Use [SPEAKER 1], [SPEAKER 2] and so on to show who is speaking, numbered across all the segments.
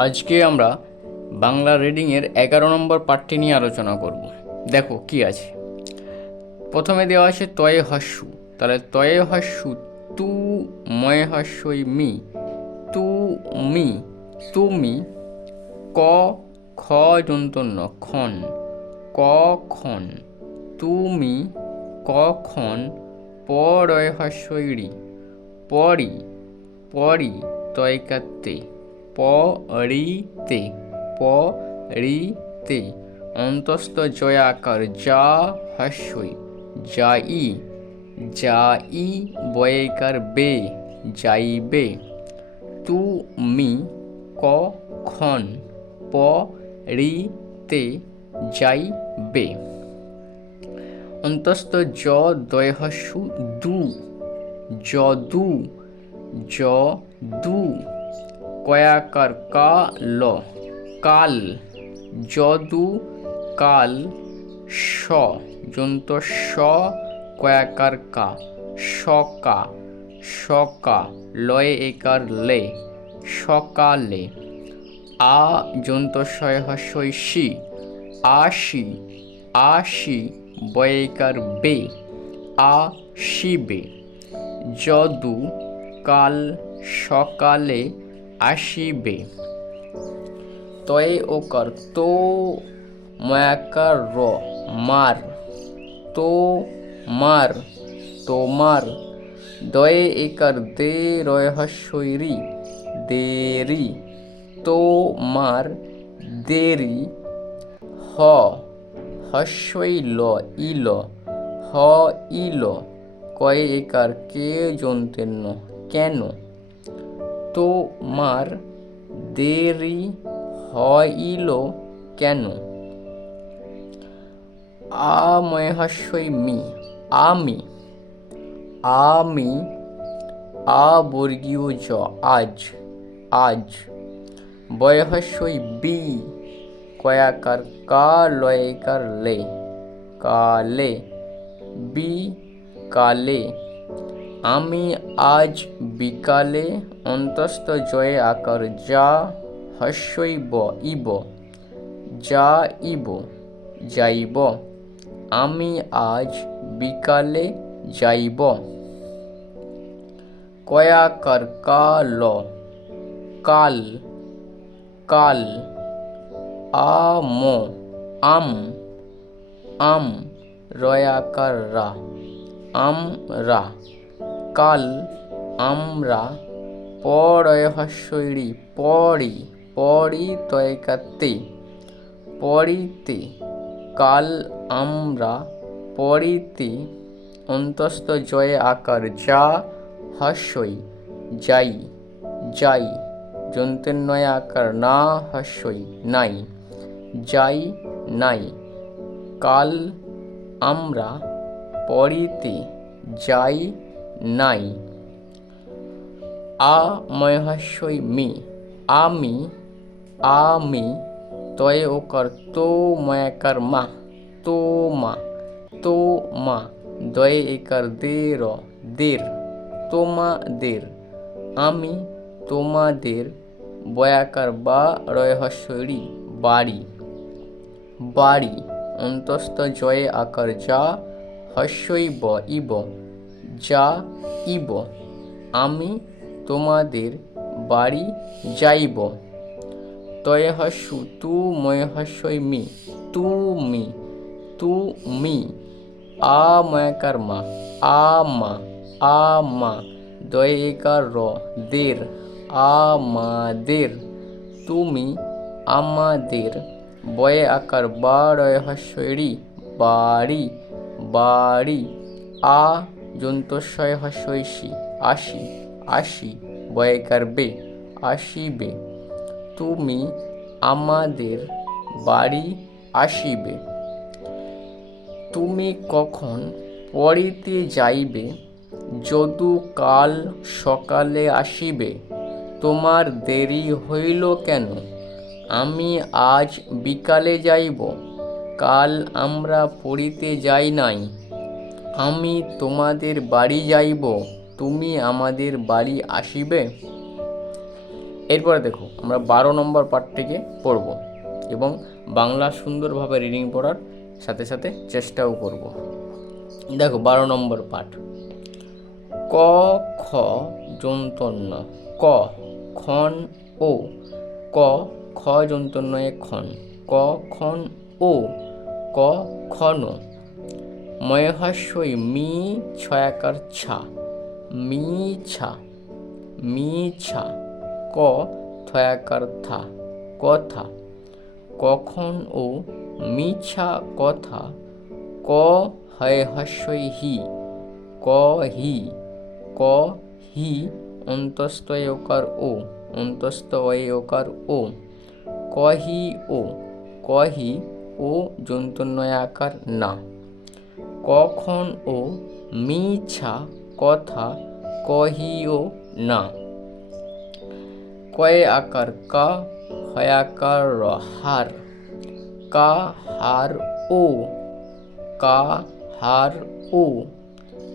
[SPEAKER 1] আজকে আমরা বাংলা রিডিংয়ের এগারো নম্বর পাঠটি নিয়ে আলোচনা করব। দেখো কি আছে। প্রথমে দেওয়া আছে তয়ে হাস্যু। তাহলে তয়ে হাস্যু, তু ময়ে হাস্যই মি। তু মি তুমি ক, খ যন্তন্য খন। ক, খন। তুমি কখন পরয় হাস্যইড়ি পরি পরি তয়কাতে পরিতে পরিতে অন্তস্থ জয়াকার যা হাস্যই, যাই যাই বয়কার বে, যাইবে। তুমি কখন পরিতে যাইবে? অন্তস্থ জ দয়হস্যু দু, যদু যদু। কয়াকার কা, ল। কাল, যদু, কাল স যন্ত স কয়াকার কা। সকা সকা লয়ে একার লে। সকালে আ, যন্ত শয় হস্যই সি আশি আশি বয়কার বে। আসিবে যদু, কাল সকালে আসিবে তয়ে ওকার তো ময়াকার র, মার, তো মার তোমার দয়ে একার দে রয় হস্যই দেরি, তো মার, দেরি। হ, হস্যই ল, ইল, হ, ইল। কয়ে একার কে জন্তেন্য কেন? তোমার দেরি হইল কেন? হস্যই মি আমি আমি আ বর্গীয় জ, আজ আজ। বয়হস্যই বি, কয়াকার কা, লয়কার লে, কালে, বি, কালে। আমি আজ বিকালে অন্তস্থ জয়ে আকার যা হস্যইব, ইব, যা ইব, যাইব। আমি আজ বিকালে যাইব। কয়াকার কাল কাল কাল, আম আম আম রয়াকার রা আমরা। কাল আমরা পড়য় হস্যইড়ি পড়ি পড়ি তয়কাতে পড়িতে কাল আমরা পরিতে অন্তস্থ জয়ে আকার যা হস্যই, যাই যাই যন্ত্রনয় আকার না হস্যই, নাই, যাই, নাই, কাল আমরা পরিতে, যাই নাই। আ ময়হাস্যই মি, আমি আমি তয়ে ওকার তো ময়াকার মা, তো মা তো মা, দয়ে একার দের দের তোমাদের আমি তোমাদের বয়াকার বা রয়হস্যরি, বাড়ি বাড়ি, অন্তস্থ জয়ে আকার যা হস্যই ব, ইব যা ইব, আমি তোমাদের বাড়ি যাইব। তয়ে তু ময় হস্যই মি তুমি তুমি আ ময়াকার মা আ মা আ মা দয়ে র দের আমাদের তুমি আমাদের বয়ে আকার হস্যরি বাড়ি বাড়ি, আ যন্তস্বয় হস্যইসি আসি আসি বয়কার বে আসিবে। তুমি আমাদের বাড়ি আসিবে। তুমি কখন পড়িতে যাইবে যদু কাল সকালে আসিবে, তোমার দেরি হইল কেন? আমি আজ বিকালে যাইব, কাল আমরা পড়িতে যাই নাই। আমি তোমাদের বাড়ি যাইব, তুমি আমাদের বাড়ি আসিবে? এরপরে দেখো, আমরা বারো নম্বর পার্টটিকে পড়ব এবং বাংলা সুন্দরভাবে রিডিং পড়ার সাথে সাথে চেষ্টাও করব। দেখো, বারো নম্বর পাঠ ক, খ, যন্তন্য। ক, খন, ও। ক, খ, যন্তন্নয়ে খন। ক, খন, ও। ক, খন ময়হাস্যই মি ছয়াকার ছা, মি ছা মি ছা, ক থয়াকার থা কথা কখন ও মিছা কথা ক হয় হাস্যই হি, ক হি ক হি অন্তস্তয়কার ও অন্তস্তয়কার ও কহি ও কহি ও যন্তন্বয়াকার না। কখন ও মিছা কথা কহিও না। কয়ে আকার, কা হয়াকার হার, কা হার ও, কা হার ও,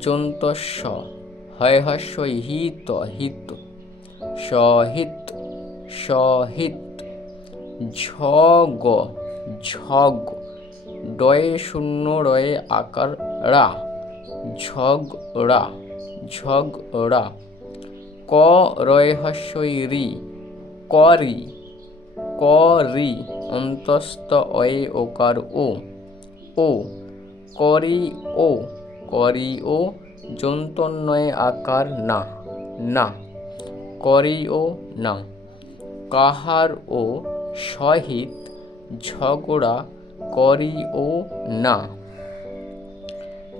[SPEAKER 1] যন্তস্ব, হয় হিত হিত, সহিত সহিত, ঝগ ঝগ। ডয়ে শূন্য রয়ে আকার রা, ঝগ রা ঝগ রা। ক রয়ে হস্যই রি করি করি অন্তস্থ অয়ে ওকার ও। ও, করি ও করি ও যন্তন্নয়ে আকার না না। করি ও না। কাহার ও সহিত ঝগড়া করি ও না।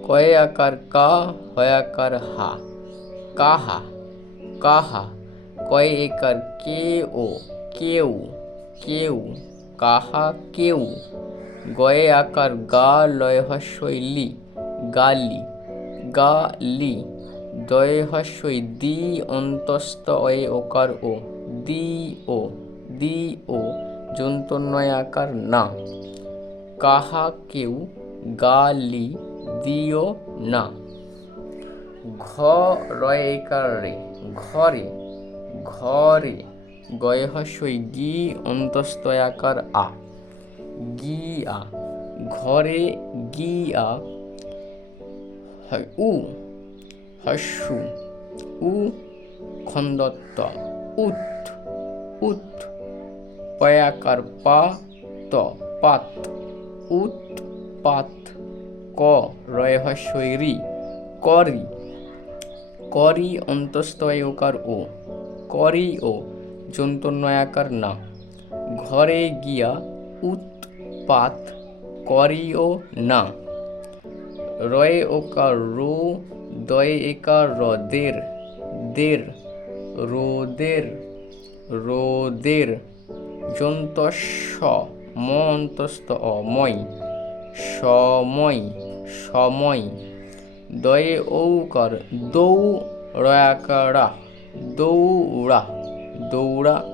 [SPEAKER 1] কয়ে আকার কা, হয়াকার হা। কাহা কাহা। কয় একার কে ও কেউ কেউ। কাহা, কেউ। গয়ে আকার গা লয় হস্যই গালি। গালি। দয়ে হস্যই দি অন্তস্থ অয়ে ওকার ও। দি ও দি ও যন্তন্নয় আকার না। কাহা কেউ গালি দিও না। ঘ ঘরে ঘরে গয়ে হস্যই গি অন্তস্তয়াকার আ। গি আ ঘরে গি আ হ- উ হস্যু উ খন্দত্ত উত উত পয়াকার পা ত, পাত। উত পাত ক রয় হস্যই রি করি। করি অন্তস্তয়কার ও, করি ও যন্তন্নয়াকার না। ঘরে গিয়া উৎপাত করিও না। রয়ে ওকার রো দয়ে একার র দের দের রোদের রোদের যন্তস্ব ম অন্তস্থ অময়, সময় সময়। দয়ে ঔকার দৌ রয়াকারা দৌড়া দৌড়া।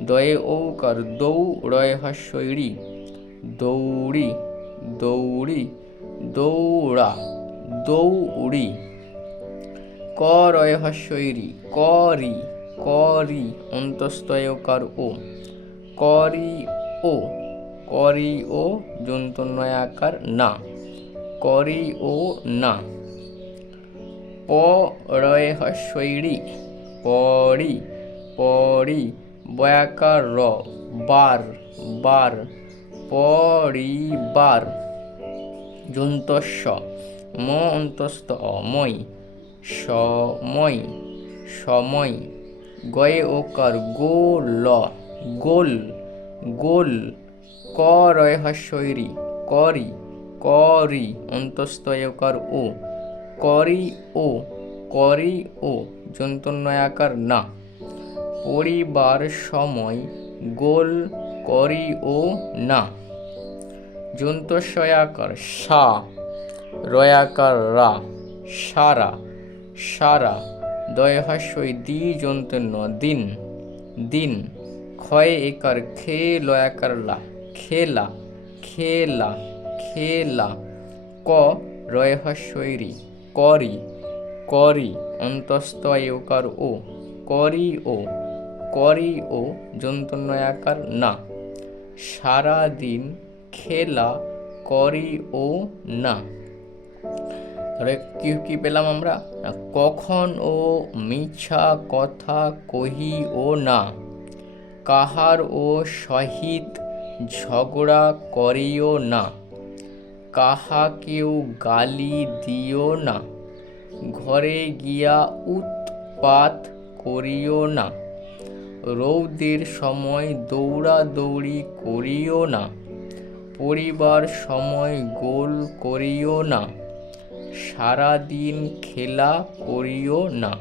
[SPEAKER 1] দয়ে ঔকার দৌ রয় হস্যইরি দৌড়ি দৌড়ি, দৌড়া, দৌড়ি। ক রয় হস্যইরি করি করি, অন্তস্তয়কার ও। করি ও করি ও যন্তন্নয়াকার না করি ও না। প রয়ে হস্যইরি পড়ি পড়ি বয়াকার র, বার বার, পরিবার। যন্তস্ব ম অন্তস্থ, অময়, সময় সময়। গয়ে ওকার গোল গোল গোল। ক রয় হস্যইরি করি করি অন্তস্তয়কার ও, করি ও করি ও যন্তন্নয়াকার না। পরিবার সময় গোল করি ও না। যন্তস্বয়াকার সা, রয়াকার রা, সারা সারা দয়হাস্যই দি যন্তন্য দিন দিন, ক্ষয় একার খে লয়াকার লা। খেলা খেলা খেলা। ক রয়হাস্যইরি করি করি অন্তস্তয়কার ও, করি ও করিও যন্তনয়াকার না। সারাদিন খেলা, করি ও না। তাহলে কি কি পেলাম আমরা? কখন ও মিছা কথা কহি ও না। কাহার ও সহিত ঝগড়া করিও না, কাহাকেও গালি দিও না, ঘরে গিয়া উৎপাত করিও না, রৌদের সময় দৌড়াদৌড়ি করিও না, পরিবার সময় গোল করিও না, সারাদিন খেলা করিও না।